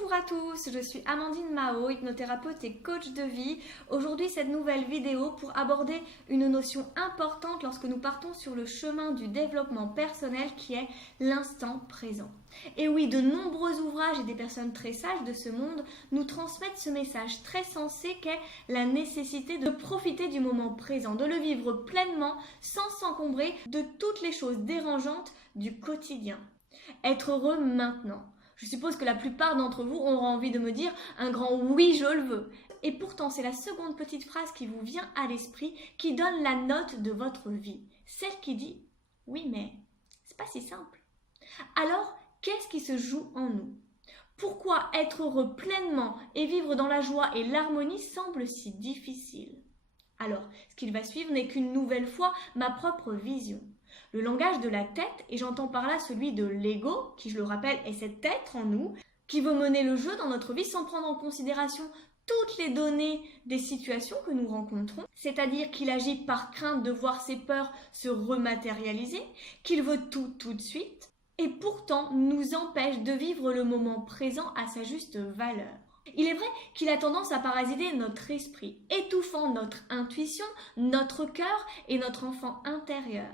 Bonjour à tous, je suis Amandine Mao, hypnothérapeute et coach de vie. Aujourd'hui, cette nouvelle vidéo pour aborder une notion importante lorsque nous partons sur le chemin du développement personnel qui est l'instant présent. Et oui, de nombreux ouvrages et des personnes très sages de ce monde nous transmettent ce message très sensé qu'est la nécessité de profiter du moment présent, de le vivre pleinement sans s'encombrer de toutes les choses dérangeantes du quotidien. Être heureux maintenant. Je suppose que la plupart d'entre vous auront envie de me dire un grand oui, je le veux. Et pourtant, c'est la seconde petite phrase qui vous vient à l'esprit qui donne la note de votre vie. Celle qui dit oui, mais c'est pas si simple. Alors, qu'est-ce qui se joue en nous? Pourquoi être heureux pleinement et vivre dans la joie et l'harmonie semble si difficile? Alors, ce qu'il va suivre n'est qu'une nouvelle fois ma propre vision. Le langage de la tête, et j'entends par là celui de l'ego, qui je le rappelle est cet être en nous, qui veut mener le jeu dans notre vie sans prendre en considération toutes les données des situations que nous rencontrons, c'est-à-dire qu'il agit par crainte de voir ses peurs se rematérialiser, qu'il veut tout de suite, et pourtant nous empêche de vivre le moment présent à sa juste valeur. Il est vrai qu'il a tendance à parasiter notre esprit, étouffant notre intuition, notre cœur et notre enfant intérieur.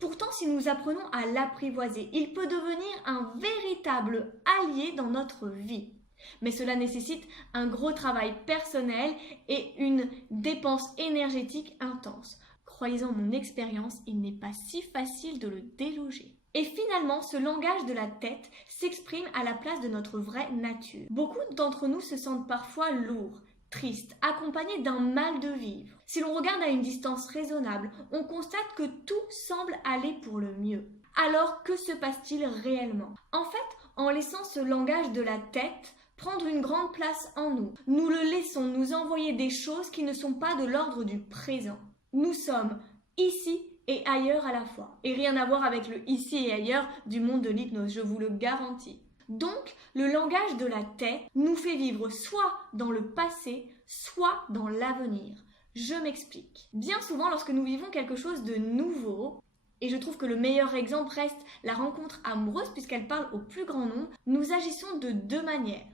Pourtant, si nous apprenons à l'apprivoiser, il peut devenir un véritable allié dans notre vie. Mais cela nécessite un gros travail personnel et une dépense énergétique intense. Croyez-en mon expérience, il n'est pas si facile de le déloger. Et finalement, ce langage de la tête s'exprime à la place de notre vraie nature. Beaucoup d'entre nous se sentent parfois lourds, tristes, accompagnés d'un mal de vivre. Si l'on regarde à une distance raisonnable, on constate que tout semble aller pour le mieux. Alors, que se passe-t-il réellement? En fait, en laissant ce langage de la tête prendre une grande place en nous, nous le laissons nous envoyer des choses qui ne sont pas de l'ordre du présent. Nous sommes ici et ailleurs à la fois. Et rien à voir avec le ici et ailleurs du monde de l'hypnose, je vous le garantis. Donc, le langage de la tête nous fait vivre soit dans le passé, soit dans l'avenir. Je m'explique. Bien souvent, lorsque nous vivons quelque chose de nouveau, et je trouve que le meilleur exemple reste la rencontre amoureuse puisqu'elle parle au plus grand nombre, nous agissons de deux manières.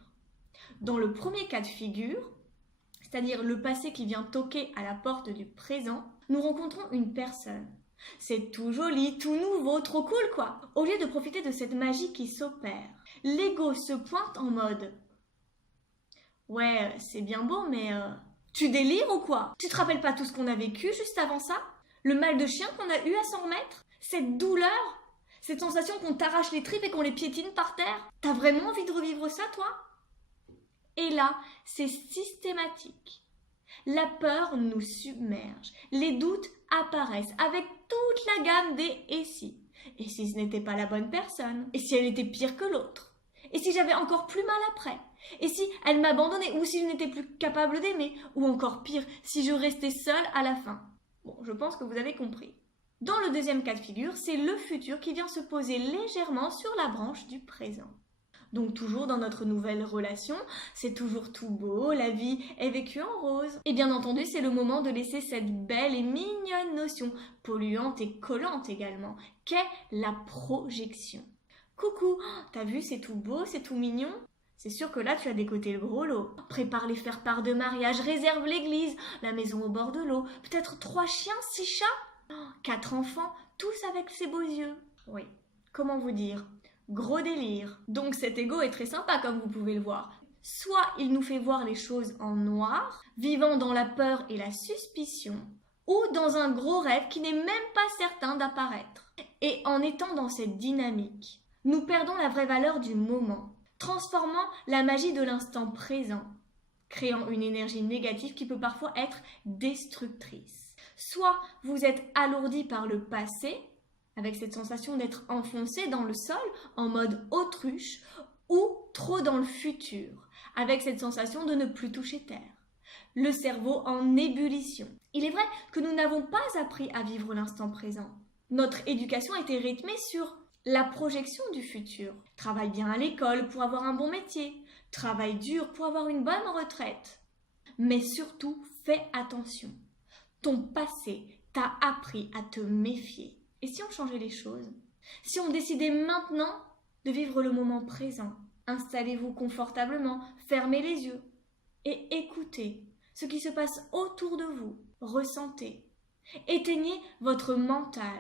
Dans le premier cas de figure, c'est-à-dire le passé qui vient toquer à la porte du présent, nous rencontrons une personne. C'est tout joli, tout nouveau, trop cool quoi. Au lieu de profiter de cette magie qui s'opère, l'ego se pointe en mode « Ouais, c'est bien beau, mais tu délires ou quoi? Tu te rappelles pas tout ce qu'on a vécu juste avant ça? Le mal de chien qu'on a eu à s'en remettre? Cette douleur? Cette sensation qu'on t'arrache les tripes et qu'on les piétine par terre? T'as vraiment envie de revivre ça, toi ?» Et là, c'est systématique. La peur nous submerge, les doutes apparaissent avec toute la gamme des « et si ». Et si ce n'était pas la bonne personne? Et si elle était pire que l'autre? Et si j'avais encore plus mal après? Et si elle m'abandonnait? Ou si je n'étais plus capable d'aimer? Ou encore pire, si je restais seule à la fin? Bon, je pense que vous avez compris. Dans le deuxième cas de figure, c'est le futur qui vient se poser légèrement sur la branche du présent. Donc toujours dans notre nouvelle relation, c'est toujours tout beau, la vie est vécue en rose. Et bien entendu, c'est le moment de laisser cette belle et mignonne notion, polluante et collante également, qu'est la projection. Coucou, t'as vu, c'est tout beau, c'est tout mignon? C'est sûr que là, tu as décoté le gros lot. Prépare les faire-part de mariage, réserve l'église, la maison au bord de l'eau, peut-être 3 chiens, 6 chats, 4 enfants, tous avec ses beaux yeux. Oui, comment vous dire? Gros délire. Donc cet ego est très sympa comme vous pouvez le voir. Soit il nous fait voir les choses en noir, vivant dans la peur et la suspicion, ou dans un gros rêve qui n'est même pas certain d'apparaître. Et en étant dans cette dynamique, nous perdons la vraie valeur du moment, transformant la magie de l'instant présent, créant une énergie négative qui peut parfois être destructrice. Soit vous êtes alourdi par le passé, avec cette sensation d'être enfoncé dans le sol en mode autruche, ou trop dans le futur, avec cette sensation de ne plus toucher terre. Le cerveau en ébullition. Il est vrai que nous n'avons pas appris à vivre l'instant présent. Notre éducation a été rythmée sur la projection du futur. Travaille bien à l'école pour avoir un bon métier. Travaille dur pour avoir une bonne retraite. Mais surtout, fais attention. Ton passé t'a appris à te méfier. Et si on changeait les choses? Si on décidait maintenant de vivre le moment présent? Installez-vous confortablement, fermez les yeux et écoutez ce qui se passe autour de vous. Ressentez. Éteignez votre mental.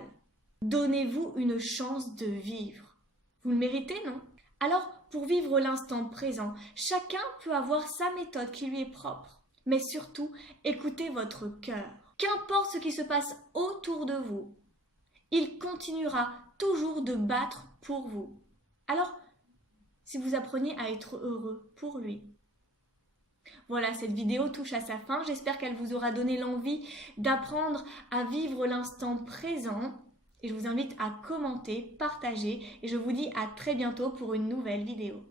Donnez-vous une chance de vivre. Vous le méritez, non? Alors, pour vivre l'instant présent, chacun peut avoir sa méthode qui lui est propre. Mais surtout, écoutez votre cœur. Qu'importe ce qui se passe autour de vous, il continuera toujours de battre pour vous. Alors, si vous apprenez à être heureux pour lui. Voilà, cette vidéo touche à sa fin. J'espère qu'elle vous aura donné l'envie d'apprendre à vivre l'instant présent. Et je vous invite à commenter, partager. Et je vous dis à très bientôt pour une nouvelle vidéo.